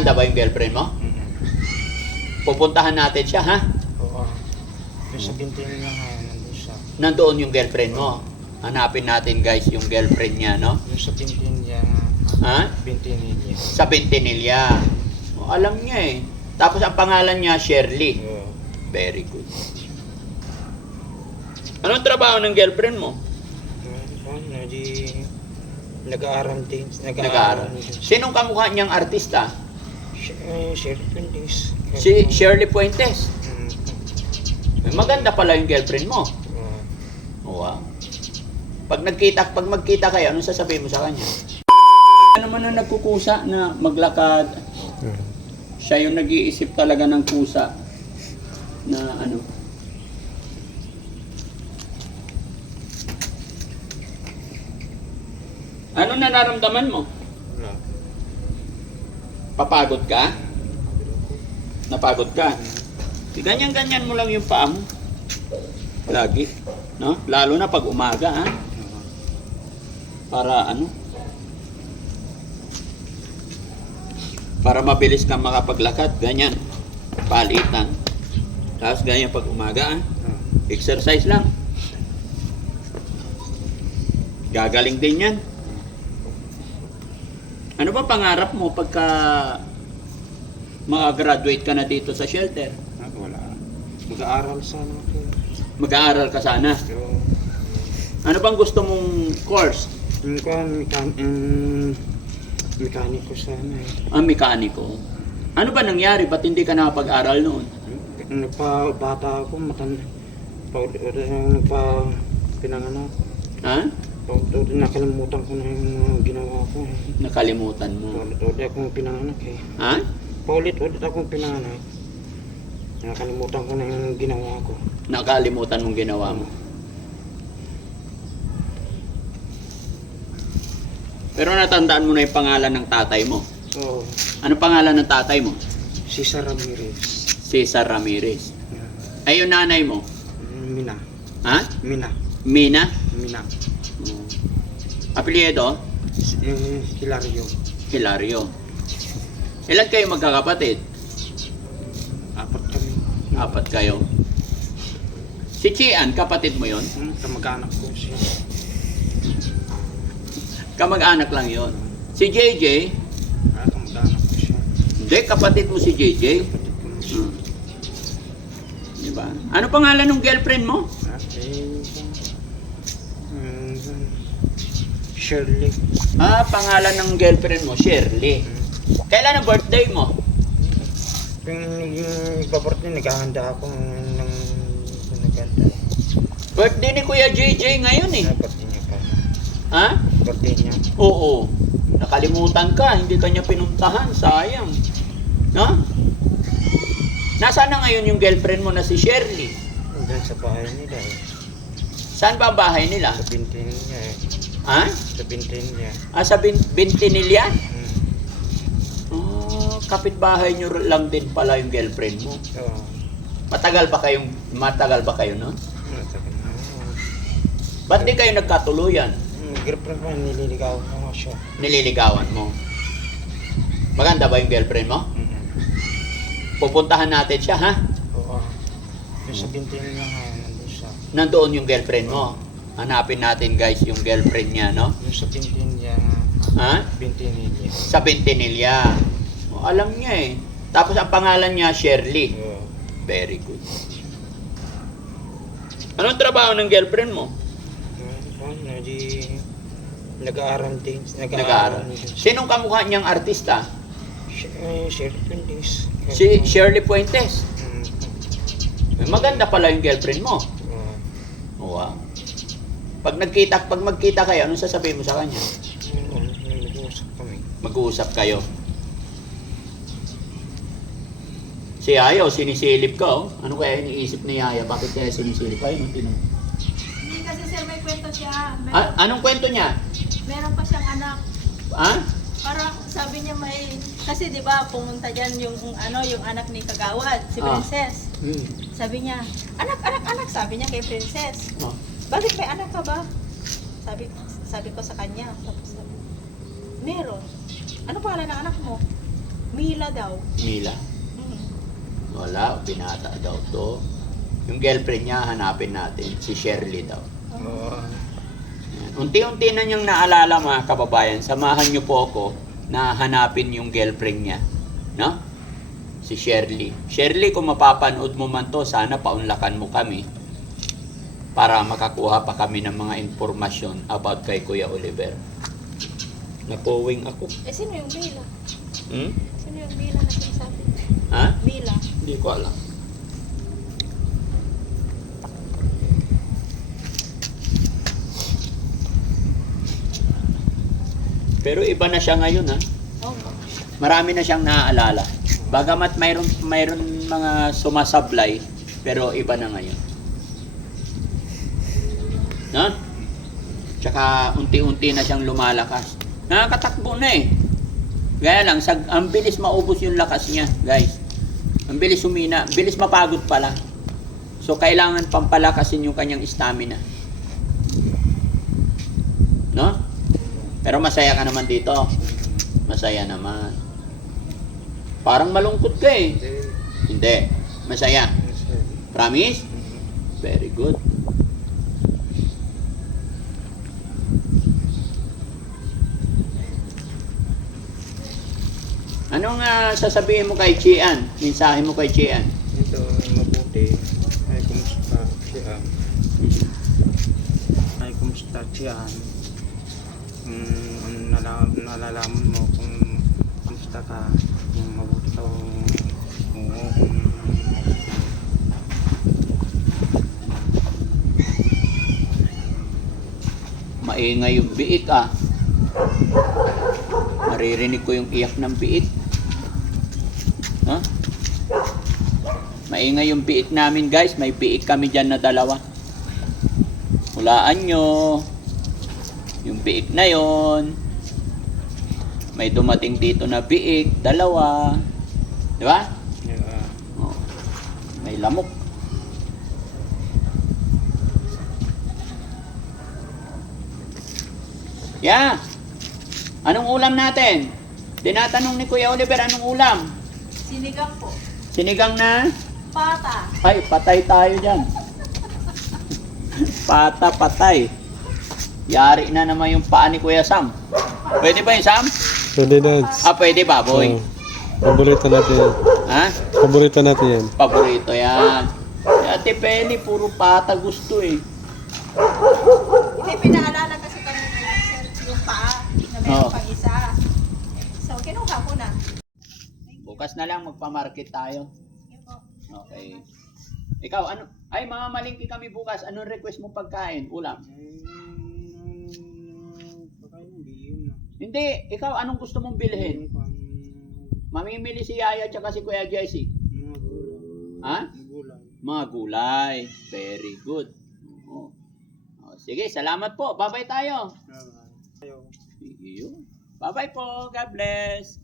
Maganda ba yung girlfriend mo? Pupuntahan natin siya, ha? Oo. Yung sa binti niya nga, nandun siya. Nandoon yung girlfriend mo. Hanapin natin, guys, yung girlfriend niya, no? Yung sa binti niya, Ha? binti niya. Sa Bentinilla. O, alam niya eh. Tapos ang pangalan niya, Shirley. Oo. Very good. Anong trabaho ng girlfriend mo? Nag-aaral din. Nag-aaral. Sinong kamukha niyang artista? Shirley Fuentes. Si Shirley Fuentes. Maganda pala yung girlfriend mo. Wow. Pag magkita kayo, anong sasabihin mo sa kanya? Ano naman na nagkukusa na maglakad? Siya yung nag-iisip talaga ng kusa na ano. Ano nararamdaman mo? Wala. Papagod ka? Napagod ka? Ganyan-ganyan mo lang yung paa mo. Lagi. No? Lalo na pag umaga, ha? Para ano? Para mabilis kang makapaglakad. Ganyan. Palitan. Tapos ganyan pag umaga, ha? Exercise lang. Gagaling din yan. Ano ba pangarap mo pagka makagraduate ka na dito sa shelter? Wala. Mag-aaral sana ako. Mag-aaral ka sana. Pero, Ano bang gusto mong course? mekaniko sana eh. Mekaniko. Ano ba nangyari? Ba't hindi ka nakapag-aral noon? Nagpa-bata ako, matanda. Pinanganak. Ha? Nakalimutan ko na yung ginawa ko eh. Nakalimutan mo. Paulit-ulit akong pinanganak eh. Ha? Paulit-ulit akong pinanganak. Nakalimutan ko na yung ginawa ko. Nakalimutan mong ginawa mo. Pero natandaan mo na yung pangalan ng tatay mo. Oo. Ano pangalan ng tatay mo? Cesar Ramirez. Cesar Ramirez. Ay, yung nanay mo? Mina. Ha? Mina. Mina? Mina. Apelyido? Hilario. Hilario. Ilan kayo magkakapatid? 4 kami. 4 kayo. Si Chian, kapatid mo yon? Kamag-anak ko siya. Kamag-anak lang yon. Si JJ, Kamag-anak ko siya. hindi, kapatid mo si JJ. Kapatid ko na siya. Diba? Ano pangalan ng girlfriend mo? Shirley. Pangalan ng girlfriend mo, Shirley. Kailan ang birthday mo? Yung iba-birthday, naghahanda ako ng naghahanda. Birthday ni Kuya JJ ngayon eh. Birthday niya pa. Ha? Birthday niya. Oo. Nakalimutan ka, hindi ka niya pinuntahan, sayang. No? Nasaan na ngayon yung girlfriend mo na si Shirley? Diyan sa bahay nila eh. Saan ba ang bahay nila? Sa binti niya eh. Ha? Sa binti niya. Sa Bentinilla? Kapitbahay nyo lang din pala yung girlfriend mo. Oo. Matagal ba kayo, no? Matagal na. Ba't di kayo nagkatuluyan? Girlfriend ko, nililigaw ko nga siya. Nililigawan mo. Maganda ba yung girlfriend mo? Pupuntahan natin siya, ha? Oo. Yung sa binti niya nga, nandun siya. Nandoon yung girlfriend mo. Hanapin natin, guys, yung girlfriend niya, no? Yung sa binti niya, Ha? binti niya. Sa Bentinilla. O, alam niya eh. Tapos ang pangalan niya, Shirley. Oo. Very good. Anong trabaho ng girlfriend mo? Nag-aaral din. Nag-aaral. Sinong kamukha niyang artista? Shirley Fuentes. Si Shirley Fuentes. Maganda pala yung girlfriend mo. Wow. Pag magkita kayo, anong sasabihin mo sa kanya? Nag-uusap kami. Mag-uusap kayo. Si Yaya, sinisilip ka, oh. Ano kaya iniisip ni Yaya? Bakit kaya sinisilip ka? Hindi kasi sir, may kwento siya. Anong kwento niya? Meron pa siyang anak. Ha? Parang sabi niya kasi 'di ba pumunta diyan yung yung anak ni Kagawad, si Princess. Sabi niya, anak, sabi niya kay Princess. Bakit may anak ka ba? Sabi ko sa kanya. Tapos sabi, meron. Ano pangalan ng anak mo? Mila daw. Mila? Mm. Wala, binata daw to. Yung girlfriend niya, hanapin natin. Si Shirley daw. Oo. Yan. Unti-unti na niyang naalala mga kababayan. Samahan niyo po ako na hanapin yung girlfriend niya. No? Si Shirley. Shirley, kung mapapanood mo man to, sana paunlakan mo kami para makakuha pa kami ng mga impormasyon about kay Kuya Oliver. Napuwing ako. Eh, sino yung Mila? Hmm? Sino yung Mila na sinasabi? Ha? Mila. Hindi ko alam. Pero iba na siya ngayon, ha? Oh. Marami na siyang naaalala. Bagamat mayroon mga sumasablay, pero iba na ngayon. No? Tsaka unti-unti na siyang lumalakas. Nakakatakbo na eh. Gaya lang, ang bilis maubos yung lakas niya, guys. Ang bilis humina, bilis mapagod pala. So, kailangan pampalakasin yung kanyang stamina. No? Pero masaya ka naman dito. Masaya naman. Parang malungkot ka eh. Hindi. Masaya. Promise? Very good. Anong sasabihin mo kay Chian? Mensahe mo kay Chian? Ito mabuti. Ay, kumusta siya? Ay, kumusta siya? Nalalaman mo kung kumusta ka, kung mabuti ka, oo, kung Maingay yung biik ah. Maririnig ko yung iyak ng biik. Ha? Maingay yung biik namin guys. May biik kami dyan na dalawa. Hulaan nyo. Yung biik na yon. May dumating dito na biik. Dalawa. Di ba? Oh. May lamok. Yeah. Anong ulam natin? Tinatanong ni Kuya Oliver, anong ulam? Sinigang po. Sinigang na? Pata. Ay, patay tayo dyan. Pata, patay. Yari na naman yung paa ni Kuya Sam. Pwede ba yung Sam? Pwede na. Pwede ba, boy? Paborito natin yan. Ha? Paborito natin yan. Paborito yan. Si Ate Penny, puro pata gusto eh. Hindi, pinaalala kasi kami ngayon, sir, yung paa na meron Oo. pang isa. So, kinuha ko na. Bukas na lang magpa-market tayo. Yun po. Okay. Ikaw, ano? Ay, mga malingki kami bukas. Anong request mo pagkain? Ulam? Hindi. Ikaw, anong gusto mong bilhin? Mamimili si Yaya at si Kuya Jesse. Ha? Mga gulay. Very good. Oo. Oh, sige, salamat po. Bye-bye tayo. Bye-bye po. God bless.